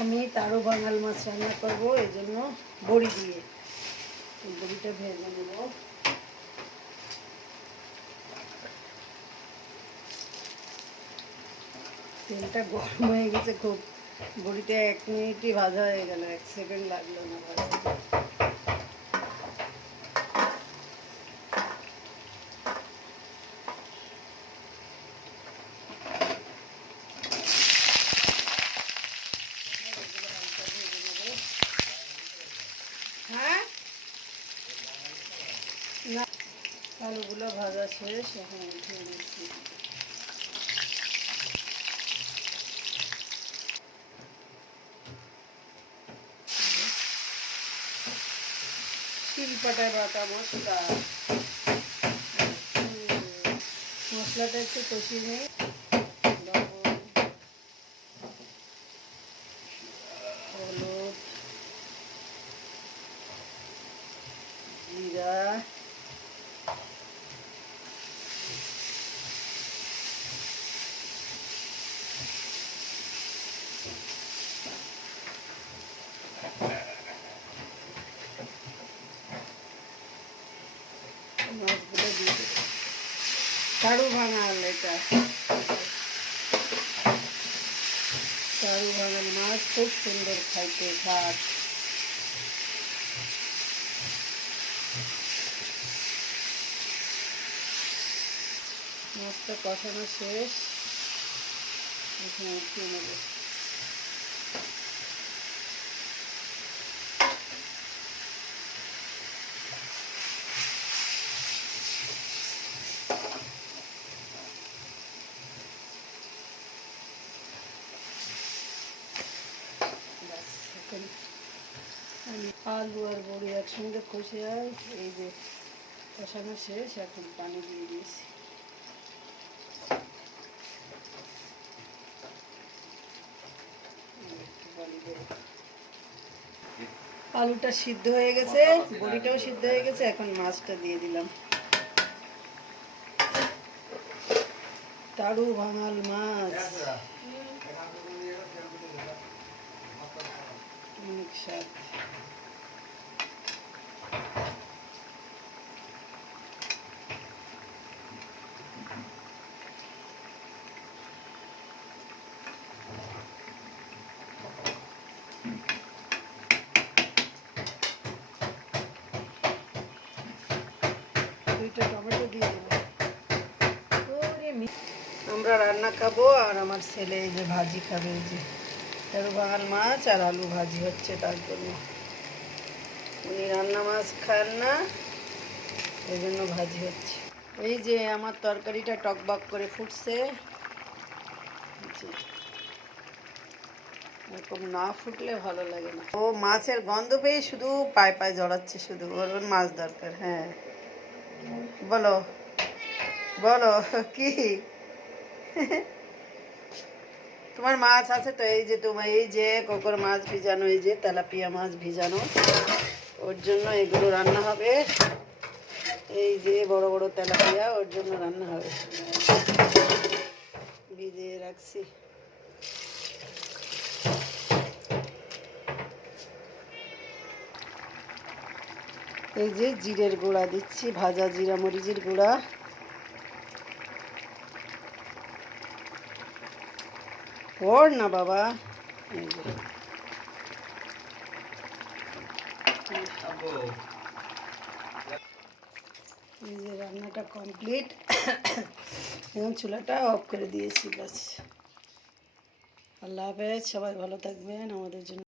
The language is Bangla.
আমি তারও বাঙাল মাছ রান্না করব, এই জন্য বড়ি দিয়ে। বড়িটা ভেজে নেব। তেলটা গরম হয়ে গেছে খুব। বড়িটা এক মিনিটই ভাজা হয়ে গেল, এক সেকেন্ড লাগল না ভাজা আলুগুলো ভাজা শেষ, এখন উঠিয়ে নিচ্ছি। শিলপাটায় বাটা মশলা মশলাটা একটু কষিয়ে নেই। হলুদ, জিরা। মাছগুলো দিয়ে দেবো কারু ভাঙাল এটা। কারু ভাঙাল মাছ, খুব সুন্দর খাইতে খাট মাছটা কষানো শেষ। এখন উঠিয়ে নেব আলু আর বড়ি একসঙ্গে কষে হয় এই যে কষানো শেষ, এখন পানি দিয়ে দিয়েছি। আলুটা সিদ্ধ হয়ে গেছে, বড়িটাও সিদ্ধ হয়ে গেছে, এখন মাছটা দিয়ে দিলাম। তারু ভাঙাল মাছ। অনেক স্বাদ দুইটা টমেটো দিয়ে দেবো আমরা রান্না খাব আর আমার ছেলে এই যে ভাজি খাবে এই যে। বাঙাল মাছ আর আলু ভাজি হচ্ছে তার জন্য। উনি রান্না মাছ খান না, এই জন্য ভাজি হচ্ছে। এই যে আমার তরকারিটা টকবক করে ফুটছে। এরকম না ফুটলে ভালো লাগে না। ও মাছের গন্ধ পেয়ে শুধু পায়ে পায়ে জড়াচ্ছে শুধু ওর ওর মাছ দরকার হ্যাঁ। বলো বলো, কি? তোমার মাছ আছে তো এই যে তোমার, এই যে কোকর মাছ ভিজানো, এই যে তেলাপিয়া মাছ ভিজানো, ওর জন্য এগুলো রান্না হবে। এই যে বড় বড় তেলাপিয়া, ওর জন্য রান্না হবে। ভিজিয়ে রাখছি। এই যে জিরের গুঁড়া দিচ্ছি, ভাজা জিরা, মরিচের গুঁড়া। ওর না বাবা। এই যে। রান্নাটা কমপ্লিট। এখন চুলাটা অফ করে দিয়েছি বাস আল্লাহ হাফেজ, সবাই ভালো থাকবেন, আমাদের জন্য